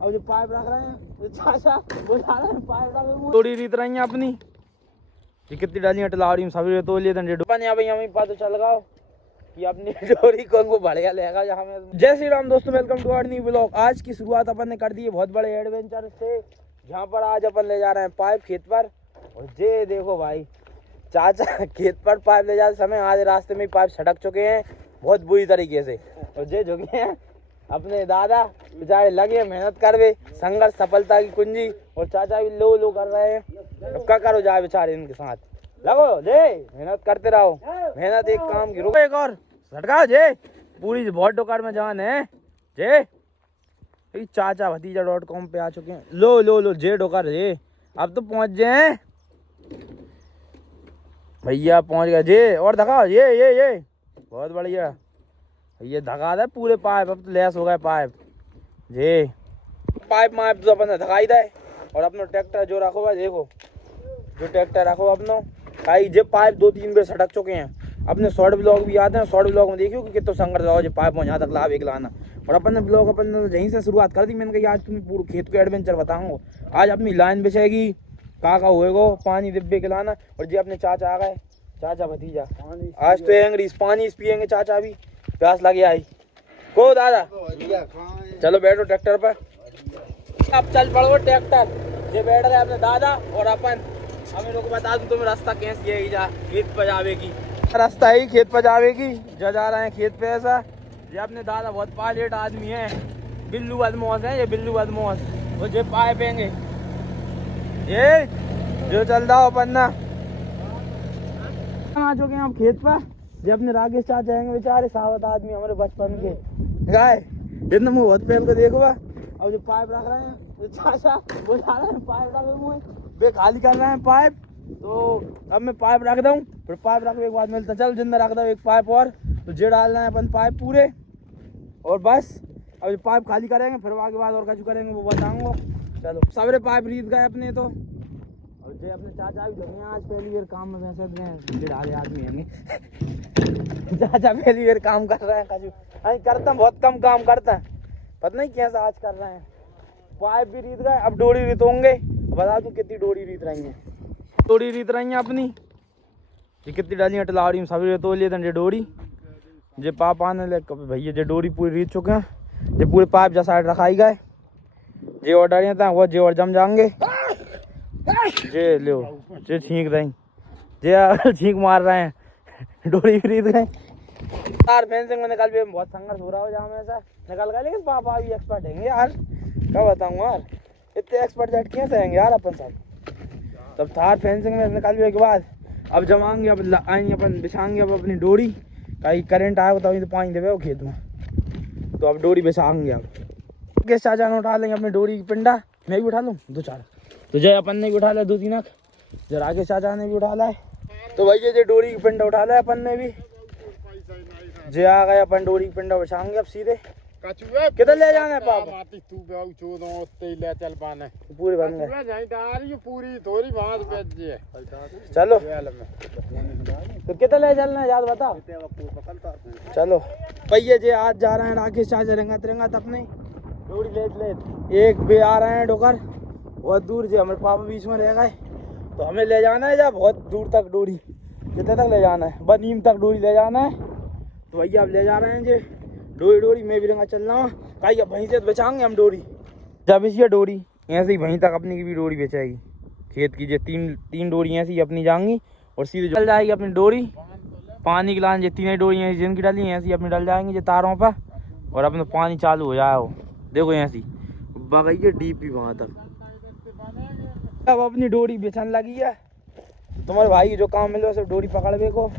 अब जो पाइप रख रहे हैं तो चाचा बुला रहे हैं पाइप रख रहे थोड़ी रीत रही है अपनी। ये कितनी डालियां टलाड़ी में सभी तो लिए थे पानी यहाँ पे हमें पता चल गया कि अपनी डोरी को बढ़िया लेगा जहाँ में। जय श्री राम दोस्तों, welcome to our new blog. आज की शुरुआत अपन ने कर दी है बहुत बड़े एडवेंचर से, जहाँ पर आज अपन ले जा रहे हैं पाइप खेत पर। और ये देखो भाई, चाचा खेत पर पाइप ले जाते समय आधे रास्ते में पाइप सटक चुके हैं बहुत बुरी तरीके से। और ये झुके हैं अपने दादा, बेचारे लगे मेहनत करवे, संघर्ष सफलता की कुंजी। और चाचा भी लो लो कर रहे हैं, क्या करो जाए बेचारे इनके साथ लगो जे मेहनत करते रहो। मेहनत एक काम की, रुको एक और सटका जे पूरी बहुत डोकार में जान है जे। चाचा भतीजा.com पे आ चुके हैं। लो लो लो जे डोकार जे, अब तो पहुंच जाए भैया, पहुंच गया जे। और धका ये बहुत बढ़िया, ये धका दे पूरे पाइप, अब तो लेस हो गए पाइप जे। पाइप माइप तो अपन धकाई दे। और अपना ट्रैक्टर जो रखो भाई, देखो जो ट्रैक्टर रखो अपनो भाई, जे पाइप 2-3 बार सटक चुके हैं। अपने शॉर्ट ब्लॉग भी आते हैं, शॉर्ट ब्लॉग में देखियो कि कितना संघर्ष रहा जो पाइप यहाँ तक लाभ एक लाना। और अपन ने ब्लॉग अपन ने यहीं से शुरुआत कर दी। मैंने कहा आज तुम्हें पूरे खेत को एडवेंचर बताऊंगा। आज अपनी लाइन बिछेगी, का होएगो पानी डिब्बे के लाना। और जे अपने चाचा आ गए, चाचा भतीजा आज तो एंग्रीज पानी पियेंगे। चाचा भी प्यास लगे आई को दादा, चलो बैठो ट्रैक्टर पर। अब चल पड़ो ट्रैक्टर, ये बैठ गए अपने दादा और अपन। हमें लोग बता दूं तुम्हें रास्ता कैसे है, जा खेत पर जावेगी रास्ता ही खेत पर जावेगी। जा रहे हैं खेत पे। ऐसा ये अपने दादा बहुत पायलट आदमी है, बिल्लू बदमाश है ये, बिल्लू बदमाश। और ये पाइपेंगे ये जो चल रहा हो पन्ना। आ चुके हैं आप खेत पर। ये अपने राकेश चाचा आएंगे, बेचारे सावत आदमी हमारे बचपन के गाय, जितना मुँह बहुत पहन के देखो। अब जो पाइप रख रहे हैं तो चाचा बुला रहे हैं पाइप रख रहे, वे खाली कर रहे हैं पाइप। तो अब मैं पाइप रख दूँ, फिर पाइप रखने के बाद मिलता, चल जिंदा रख दो एक पाइप और। तो जे डालना है अपन पाइप पूरे, और बस अब जो पाइप खाली करेंगे फिर आगे बाद और कुछ करेंगे वो बताऊंगा। चलो सबरे पाइप रीत गए अपने तो। और जे अपने चाचा भी लगे आज पहली बार काम में वैसे ढाले आदमी होंगे। चाचा पहली बार काम कर रहे हैं, कभी करता बहुत कम काम करता है, पता नहीं कैसा आज कर रहे हैं। पाइप भी रीत गए, अब डोरी रीत होंगे। बता दूं कितनी डोरी रीत रही है, डोरी रीत रही है अपनी। ये कितनी डालियां टलाड़ी में सभी तो लिए थे डोरी। जे पापा ने ले भैया जे डोरी पूरी रीत चुके हैं। ये पूरे पाइप जा साइड रखाई गए, जे और डालियां था वो जे और जम जाएंगे। जे लो जे छींक रही, जे छींक मार रहे हैं, डोरी रीत गए। तार फेंसिंग में निकल भी बहुत संघर्ष हो रहा हो जहाँ में ऐसा निकल गया। लेकिन पापा भी एक्सपर्ट हैं यार, क्या बताऊँ यार, इतने एक्सपर्ट जेट कैसे आएंगे यार अपन सब। तब तार फेंसिंग में निकल भी के बाद अब जमाएंगे, अब आएंगे अपन बिछाएंगे अब अपनी डोरी। कहीं करंट आएगा तभी तो पानी देवे वो खेत में, तो अब डोरी बिछाएंगे। अब किस चाचा ने उठा लेंगे अपनी डोरी की पिंडा, मैं भी उठा लूँ 2-4। तो जय अपन ने भी उठा लिया 2-3, जरा आगे चाचा ने भी उठा ला है। तो भैया जो डोरी की पिंडा उठा लिया अपन ने भी, जे आ गए अपन डोरी की पिंडा बिछाएंगे अब सीधे। किधर ले जाना है पापा? चल पाना पूरी बन गए, पूरी थोड़ी बात बेच। चलो तो किधर ले चलना है याद बता। चलो भैया जे आज जा रहे हैं राकेश चाचा रेंगत अपने डोरी ले एक बे आ रहे हैं डोकर बहुत दूर से, हमारे पापा बीच में रह गए। तो हमें ले जाना है जा बहुत दूर तक डोरी, कितने तक ले जाना है, बनीम तक डोरी ले जाना है। तो भैया अब ले जा रहे हैं जे डोरी मैं भी रंगा चलना है कहीं। अब वहीं से बेचाएंगे हम डोरी, जब इसी डोरी ऐसे ही वहीं तक अपनी की भी डोरी बेचाएगी खेत की। जो तीन डोरी ऐसी ही अपनी जाएंगी और सीधे चल जाएगी अपनी डोरी पानी की लान। जो 3 डोरी ऐसी जिनकी डाली ऐसी अपनी डल जाएंगी जो तारों पर, और अपना पानी चालू हो जाए। वो देखो ऐसी बगैया डीप ही वहाँ तक। अब अपनी डोरी बेचने लगी है, तुम्हारे भाई जो काम मिले सब डोरी पकड़वे को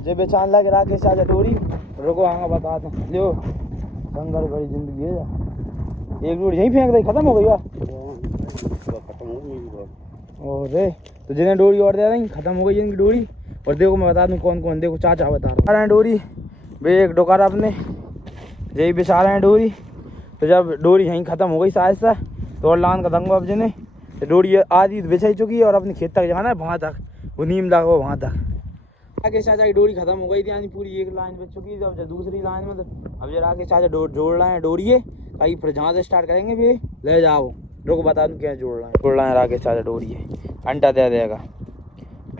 जो बेचान लगे राकेश चाचा डोरी। रुको हाँ बता दो, लो संघर्ष भरी जिंदगी है। एक डोरी यहीं फेंक दे, खत्म हो गई यार। और तो जिन्हें डोरी और दे रही खत्म हो गई जिनकी डोरी। और देखो मैं बता दूं कौन कौन, देखो चाचा बता रहा है डोरी वे एक डोकार अपने यही बिछा रहे हैं डोरी। तो जब डोरी यहीं खत्म हो गई शायद से, तो और लान का दंगो अब जिन्हें तो डोरी आधी बिछाई चुकी है और अपने खेत तक जाना है वहाँ तक, वो नीम लगा वहाँ तक। राकेश चाचा की डोरी खत्म हो गई थी, यानी पूरी एक लाइन बच चुकी थी। अब जो दूसरी लाइन में अब जो राकेश चाचा जोड़ रहे हैं डोरी है कहीं, फिर जहाँ से स्टार्ट करेंगे भी ले जाओ। रुको बता दूँ क्या जोड़ रहे हैं राकेश चाचा डोरी है, अंटा दे देगा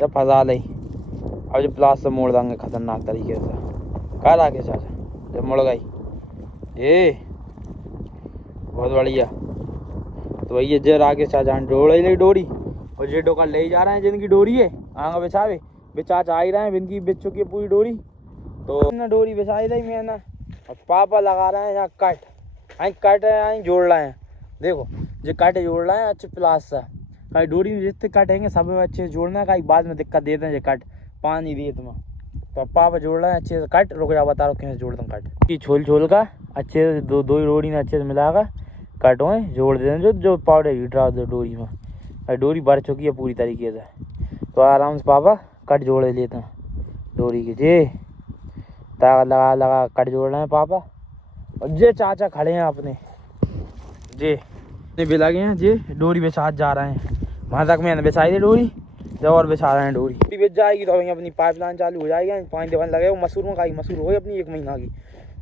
जब फंसा ली। अब जो प्लास से मोड़ देंगे खतरनाक तरीके से। कहा राकेश चाचा जब मुड़ गई ये बहुत बढ़िया। तो भैया जे राकेश चाचा डोड़ ही डोरी और जे डोका ले जा रहे हैं जिनकी डोरी है आगे बिछावे बेचाचा आ ही रहे हैं, इनकी बिच चुकी है पूरी डोरी। तो ना डोरी बिछाई दी मैं ना, और पापा लगा रहे हैं यहाँ कट है जोड़ रहे हैं। देखो जो कट जोड़ रहे हैं अच्छे प्लास से, कहीं डोरी में जितने कट हैंगे सब में अच्छे से जोड़ना है, कहीं बाद में दिक्कत देते हैं जो कट पानी दिए तुम्हें। तो पापा जोड़ रहे हैं अच्छे से कट। रुक जाओ बता रहा हूँ कैसे जोड़ता हूँ कट। छोल का अच्छे से दो डोरी ने अच्छे से मिलाकर कट में जोड़ देते हैं जो पाउडर हीट रहा है डोरी में। डोरी भर चुकी है पूरी तरीके से, तो आराम से पापा कट जोड़ लेते हैं डोरी के। जे तार लगा कट जोड़ रहे हैं पापा। और जे चाचा खड़े हैं अपने जे बिला गए हैं, जे डोरी बिछा जा रहे हैं वहाँ तक। मैंने बिछाई दी डोरी, जब और बिछा रहे हैं डोरी बिछ जाएगी तो अपनी पाइपलाइन चालू हो जाएगी। पानी देवन लगे मसूर में, खाई मसूर हो अपनी 1 महीना की,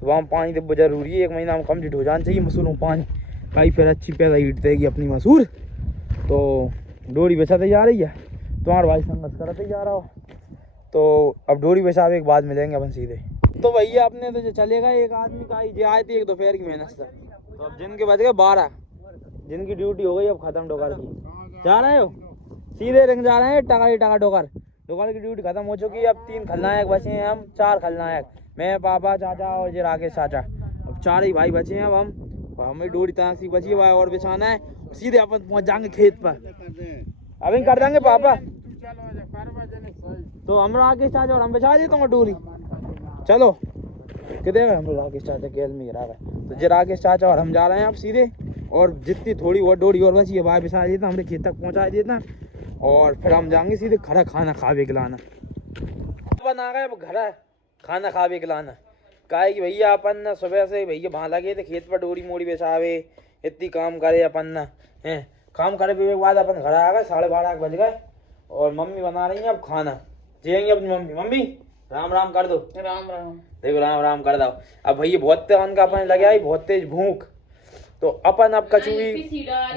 तो वहाँ पानी तो जरूरी है, 1 महीना में कम्प्लीट हो जाना चाहिए मसूर में पानी, कहीं फिर अच्छी पैदा हीट देगी अपनी मसूर। तो डोरी बिछाते जा रही है, तुम्हारा भाई संघर्ष करते जा रहा हो। तो अब डोरी बिछावे के बाद मिलेंगे अपन सीधे। तो भैया अपने तो जो चलेगा एक आदमी का ही आए थे एक दोपहर की मेहनत से, तो अब जिनके बच गए 12, जिनकी ड्यूटी हो गई अब खत्म डोकर की। जा रहे हो सीधे रिंग जा रहे हैं टका डोकर की ड्यूटी खत्म हो चुकी है। अब 3 खलनायक बचे हैं, हम 4 खलनायक, मैं पापा चाचा और ये राकेश चाचा। अब 4 ही भाई बचे हैं। अब हमें डोरी तक सी बची है और बिछाना है, सीधे अपन पहुंच जाएंगे खेत पर। अभी कर देंगे पापा, तो हम राकेश चाचा और हम बिछा देता हूँ डोरी। चलो कितने हम राकेश चाचा गेल में गिरा गए, तो जो राकेश चाचा और हम जा रहे हैं अब सीधे। और जितनी थोड़ी और डोरी और बची है वहाँ बिछा देता, हमारे खेत तक पहुँचा देता, और फिर हम जाएंगे सीधे खड़ा खाना खावे खिलाना। अपन आ गए अब घर खाना खावे खिलाना। काहे कि भैया अपन न सुबह से भैया वहाँ लगे थे खेत पर डोरी मोड़ी बिछावे, इतनी काम करे अपन न है। काम करे के बाद अपन घर आ गए, 12:30 बज गए, और मम्मी बना रही है अब खाना। जाएंगे अपनी मम्मी राम राम कर दो। राम राम देखो राम राम कर दो। अब भैया बहुत तेज का अपन लगे आई, बहुत तेज भूख। तो अपन अब कचौड़ी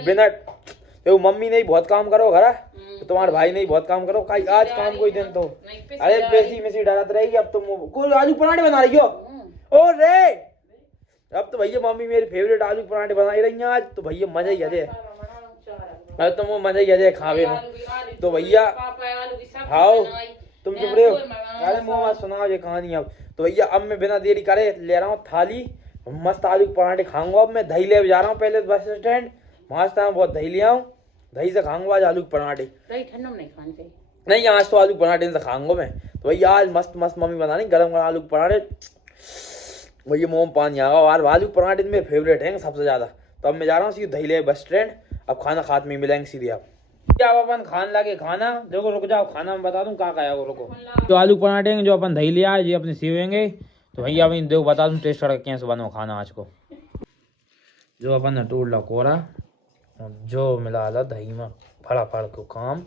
बिना देखो मम्मी नहीं बहुत काम करो घर, तो तुम्हारे भाई नहीं बहुत काम करो कहीं आज काम कोई दिन तो। अरे पेशी में डरत रहेगी। अब तुम कोई आलू पराठे बना रही हो ओ रे। अब तो भैया मम्मी मेरी फेवरेट आलू पराठे बना रही है आज, तो भैया मजा ही आ जाए। अब तुम वो मजा ही आ जाए खावे में। तो भैया हाओ तुम चुप रहे हो, अरे मुँह मत सुनाओ ये कहानी। अब तो भैया अब मैं बिना देरी करे ले रहा हूँ थाली, मस्त आलू के पराठे खाऊंगा। अब मैं दही ले जा रहा हूँ पहले बस स्टैंड, मस्त बहुत दही ले आऊँ, दही से खाऊंगा आज आलू के पराठे। दही ठंडा में नहीं खाने चाहिए, नहीं आज तो आलू के पराठे से खाऊंगा मैं। तो भैया आज मस्त मस्त मम्मी बना रही गरम गरम आलू के पराठे, भैया मुँह में पानी आ गया। आलू के पराठे मेरे फेवरेट हैं सबसे ज्यादा। तो अब मैं जा रहा हूँ सीधे दही ले बस स्टैंड, अब खाना खाते में मिलेंगे सीधे। आप क्या अपन खाने लगे खाना, देखो रुक जाओ खाना में बता दूं कहाँ का है। रुको जो आलू पराठे जो अपन दही ले आए ये अपने सीवेंगे। तो भैया अभी देखो बता दूं टेस्ट करके कैसे बनो खाना आज को। जो अपन ने टोड़ ला कोरा जो मिला ला दही में फड़ा फड़ को काम।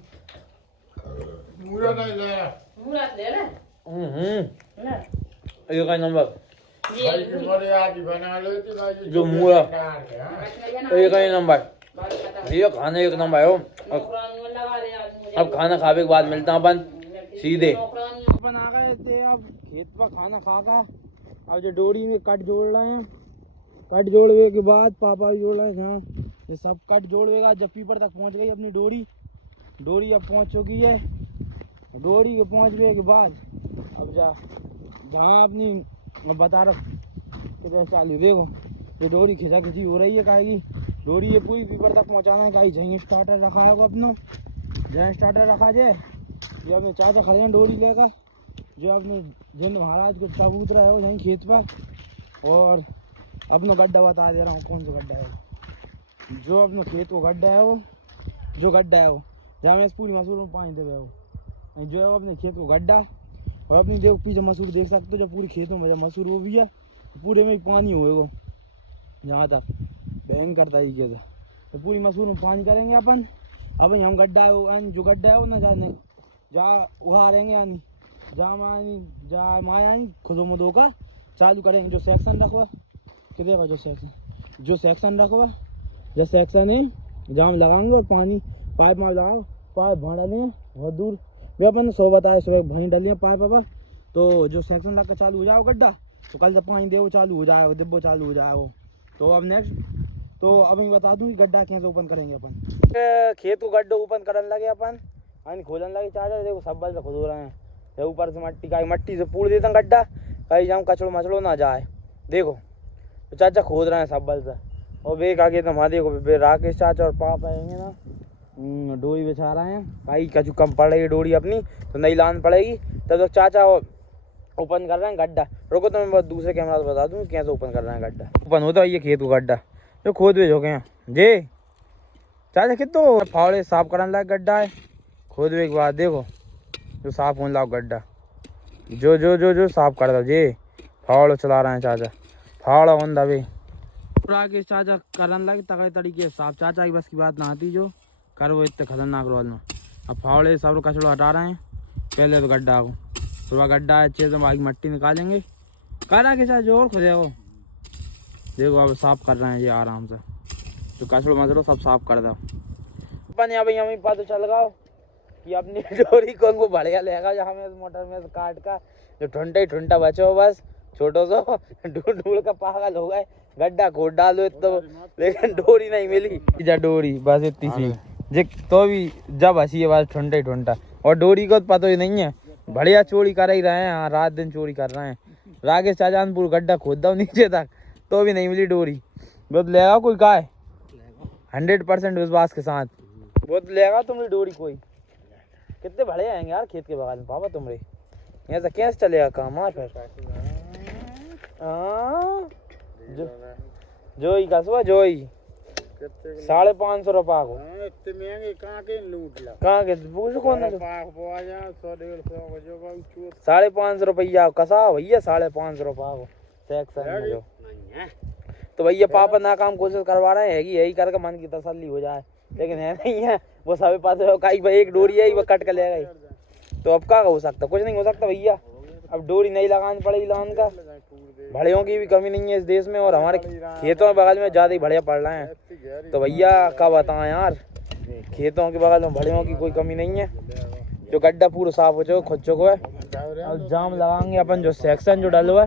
एक नंबर जो मूड़ा एक नंबर, ये खाना एक नंबर हो। अब खाना खाने के बाद मिलता अपन सीधे। अपन आ गए थे अब खेत पर खाना खा। अब जो डोरी में कट जोड़ रहे हैं, कट जोड़ने के बाद पापा जोड़ रहे हैं ये सब कट जोड़ेगा। जब पीपर तक पहुंच गई अपनी डोरी अब पहुंच चुकी है। डोरी के पहुंचने के बाद अब जहाँ अपनी बता रहा तो चालू देखो ये डोरी खिंचा खिंची हो रही है। काहेगी डोरी ये पूरी पीपर तक पहुंचाना है। कहीं जहीं स्टार्टर रखा होगा अपना, जहाँ स्टार्टर रखा जाए ये अपने चाचा खड़े हैं डोरी लेकर, जो अपने जिन महाराज को चबूत रहे हो यहीं खेत पर। और अपना गड्ढा बता दे रहा हूँ कौन सा गड्ढा है, जो अपने खेत को गड्ढा है वो जो गड्ढा है वो जहाँ मैं इस पूरी मसूर में पानी दे रहा हूँ, जो है अपने खेत को गड्ढा। और अपनी देखो पीछे मसूर देख सकते हो, जब पूरी खेत में मसूर वो भी है पूरे में ही पानी होएगा जहाँ तक भयंकर तरीके से। तो पूरी मसूर में पानी करेंगे अपन। अब हम गड्ढा जो गड्ढा है वो ना जाने जहाँ उगा रहेंगे यानी जहाँ माया खुदो मुदो का चालू करेंगे। जो सेक्शन रखवा कि देखो जो सेक्शन रखवा जो सेक्शन है जहाँ हम लगाएंगे और पानी पाइप में लगाओ पाइप भर डाले बहुत दूर वे अपन 100 बताए सुबह भहीं डालिए पाइप पापा तो जो सेक्शन लग कर चालू हो जाओ गड्ढा तो कल जब पानी दे वो चालू हो जाएगा डिब्बो चालू हो जाएगा। तो अब नेक्स्ट तो अब मैं बता दूँ कि गड्ढा कैसे ओपन करेंगे अपन। खेत को गड्ढा ओपन करने लगे अपन पानी खोलने लगे चाचा देखो सब बल से खुद हो रहे हैं ऊपर से मट्टी से पूड़ देते हैं गड्ढा कहीं जाऊँ कचड़ो मचड़ो ना जाए देखो तो चाचा खोद रहे हैं सब बल से और बेक आगे तो वहाँ देखो राकेश चाचा और पापा आएंगे ना डोरी बिछा रहे हैं भाई कचू कम पड़ रही है डोरी अपनी तो नई लान पड़ेगी तब तक चाचा ओपन कर रहे हैं गड्ढा। रुको तो मैं दूसरे कैमरा से बता दूँ कैसे ओपन कर रहे हैं गड्ढा। ओपन होता है ये खेत को गड्ढा जो खोद बेच हो गए हैं जे चाचा कितो फावड़े साफ कराने लायक गड्ढा है खोदवे के बाद देखो जो साफ होने लाओ गड्ढा जो जो जो जो साफ कर दो जे फावड़ो चला रहे हैं चाचा फावड़ा होन दबे राकेश चाचा करने लगे तगड़े तरीके साफ चाचा की बस की बात ना आती जो कर वो इतने खतरनाक रोल में अब फावड़े सब कचड़ो हटा रहे हैं पहले तो गड्ढा को थोड़ा गड्ढा अच्छे से बाकी मट्टी निकालेंगे करा के चाचा जो और खोदेगो देखो अब साफ कर रहे हैं ये आराम से तो कचड़ो मचड़ो सब साफ कर दो अपन यहाँ भाई हमें पता चल गया कि अपनी डोरी को उनको बढ़िया लेगा जो हमें मोटर में से काट का जो ठुंडा ही ठुंडा बचो बस छोटो सो ढूंढ ढूंढ का पागल हो गए गड्ढा खोद डालो तो लेकिन डोरी नहीं मिली जा डोरी बस इतनी सी जे तो भी जब हंसी है बस ठुंडा ही ठुंडा और डोरी को पता ही नहीं है बढ़िया चोरी कर ही रहे हैं हाँ रात दिन चोरी कर रहे हैं। राकेश चाचानपुर गड्ढा खोद दो नीचे तक तो भी नहीं मिली डोरी बहुत लेगा कोई का है 100% विश्वास के साथ बहुत लेगा तुम्हारी डोरी कोई कितने बड़े आएंगे यार खेत के बगल में पापा तुमरे यहाँ से कैसे चलेगा काम हाँ फिर जोई कसवा जोई 550 रुपया को इतने महंगे कहाँ के लूट ला कहाँ के पूछ कौन 550 रुपया कसा भैया 550 रुपया को सेक्शन में जो तो भैया पापा ना काम कोशिश करवा रहे हैं यही करके मन की तसल्ली हो जाए लेकिन है नहीं है वो सभी पास एक डोरी है वो कट कर ले गई तो अब क्या हो सकता कुछ नहीं हो सकता भैया अब डोरी नहीं लगानी पड़ेगी लान का भड़ियों की भी कमी नहीं है इस देश में और हमारे खेतों के बगल में ज़्यादा ही बढ़िया पड़ रहे हैं तो भैया क्या बताएं यार खेतों के बगल में भड़ियों की कोई कमी नहीं है जो गड्ढा पूरा साफ हो चुका खुद चुका है। अब जाम लगाएंगे अपन जो सेक्शन जो डल हुआ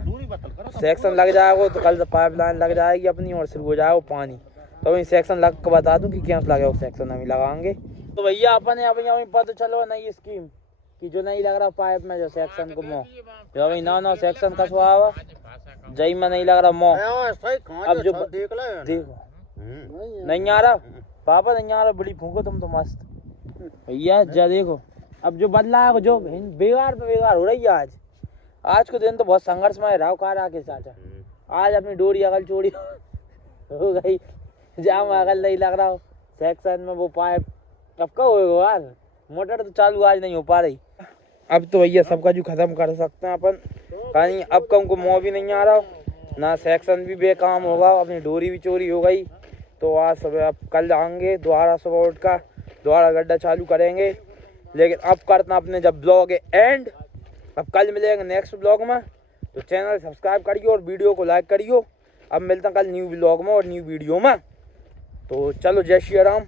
सेक्शन लग जाएगा तो कल से पाइप लाइन लग जाएगी अपनी और शुरू हो जाएगा पानी तो वही सेक्शन लग के बता दूं कि क्या लगेगा सेक्शन अभी लगाएंगे। तो भैया अपन यहाँ पता चलो नई स्कीम कि जो नहीं लग रहा पाइप में जो सेक्शन को मो जो अभी नौ सेक्शन कसवा हुआ जई में नहीं लग रहा मो अब जो देखो नहीं आ रहा पापा नहीं आ रहा बड़ी फूको तुम तो मस्त भैया जा देखो अब जो बदला है जो बेकार पे बेकार हो रही है आज को दिन तो बहुत संघर्ष में रहा कार आके चाचा आज अपनी डोरी अगल चोरी हो गई जाम अगल नहीं लग रहा हो सेक्शन में वो पाइप अब कब होगा यार मोटर तो चालू आज नहीं हो पा रही। अब तो भैया सबका जो खत्म कर सकते हैं अपन कहीं अब कम को मोह भी नहीं आ रहा ना सेक्शन भी बेकाम होगा अपनी डोरी भी चोरी हो गई तो आज सुबह अब कल आएंगे दोबारा सुबह उठ कर दोबारा गड्ढा चालू करेंगे लेकिन अब करना अपने जब ब्लॉग है एंड अब कल मिलेंगे नेक्स्ट ब्लॉग में तो चैनल सब्सक्राइब करिए और वीडियो को लाइक करिए। अब मिलता कल न्यू ब्लॉग में और न्यू वीडियो में तो चलो जय श्री राम।